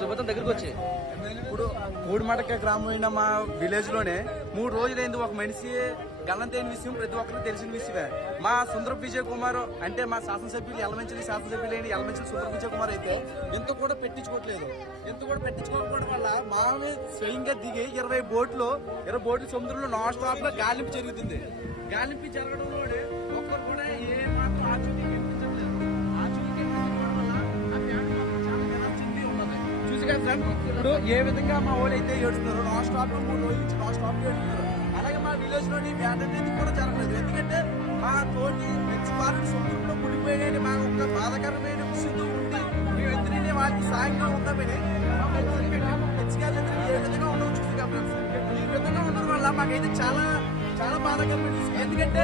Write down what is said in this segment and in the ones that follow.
సుభద్రం దగ్గరికి వచ్చి ఇప్పుడు మూడుమడక గ్రామమైన మా విలేజ్ లోనే 3 రోజులైంది ఒక మనిషి గల్లంతైన విషయం ప్రతి ఒక్కరికి తెలిసిన విషయమే. మా సుందర విజయ్ కుమార్ అంటే మా శాసనసభ్యులు ఎలమంచిలి శాసనసభ్యులైన ఎలమంచిలి సుందర విజయ్ కుమార్ అయితే ఎంత కూడా పెట్టించుకోవట్లేదు. ఎంత కూడా పెట్టించుకోకపోవడం వల్ల మామే స్వయంగా దిగి 20 బోట్లు సముద్రంలో నాన్ స్టాప్ గా గాలింపు జరుగుతుంది. గాలింపు జరగడంలోనే ఒక్కరు కూడా ఏ మాత్రం ఆచూకీ కనిపించట్లేదు. ఆచూకీ కనిపించడం వల్ల ఆ ఫ్యామిలీ మాత్రం చాలా నిరాశ ఉన్నది. చూసి కదా సార్ ఇప్పుడు ఏ విధంగా మా వాళ్ళు అయితే ఏడుస్తున్నారు. నాన్ స్టాప్ లో 3 రోజుల నుంచి నాన్ స్టాప్ ఏడుస్తున్నారు. అలాగే మా విలేజ్ లోని వ్యాట్ అనేది కూడా జరగలేదు. ఎందుకంటే మా తోటి మెచ్చివారు సముద్రంలో మునిగిపోయాయని మా ఒక బాధాకరమైన విషయంతో ఉండి మేమిద్దరిని వాళ్ళకి సాయంగా ఉందామని మెచ్చిగారు ఏ విధంగా ఉండవు చూసి కాబట్టి ఈ విధంగా ఉండడం వల్ల మాకైతే చాలా చాలా బాధాకరమైన విషయం. ఎందుకంటే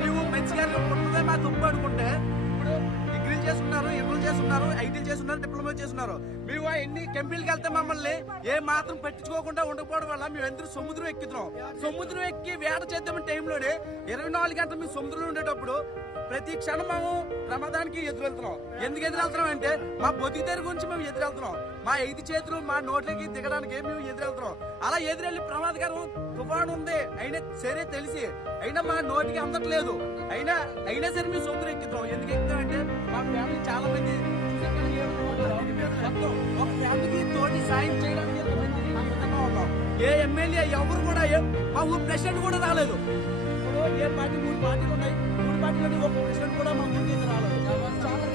మేము మంచిగా ఉంటుందే మా తప్పు అనుకుంటే ఇప్పుడు డిగ్రీలు చేసుకున్నారు, ఇంటర్లు చేసుకున్నారు, ఐటీలు చేసుకున్నారు, డిప్లొమా చేసుకున్నారు. మేము ఎన్ని కంపెనీలకు వెళ్తే మమ్మల్ని ఏ మాత్రం పట్టించుకోకుండా ఉండకపోవడం వల్ల మేము అందరూ సముద్రం ఎక్కుతున్నాం. సముద్రం ఎక్కి వేట చేద్దామని టైంలోనే 24 గంటలు మేము సముద్రంలో ఉండేటప్పుడు ప్రతి క్షణం మేము ప్రమాదానికి ఎదురెళ్తున్నాం. ఎందుకు ఎదురెళ్తున్నాం అంటే మా బతికితేరు గురించి మేము ఎదురెళ్తున్నాం. మా 5 చేతులు మా నోట్లకి దిగడానికి మేము ఎదురెళ్తున్నాం. అలా ఎదురెళ్ళి ప్రమాదకరం తుఫాను ఉంది అయినా సరే తెలిసి అయినా మా నోటికి అందట్లేదు. అయినా సరే మేము సముద్రం ఎక్కుతాం. ఎందుకు ఎక్కుతాం అంటే మా ఫ్యామిలీ చాలా మంది ఒక ఫ్యామిలీకి తోటి సాయం చేయడానికి ఉన్నాం. ఏ ఎమ్మెల్యే ఎవరు కూడా మా ఊరు ప్రెసిడెంట్ కూడా రాలేదు. ఇప్పుడు ఏ పార్టీ 3 పార్టీలు ఉన్నాయి. 3 పార్టీలు ఒక ప్రెసిడెంట్ కూడా మా ఊరికి రాలేదు. చాలా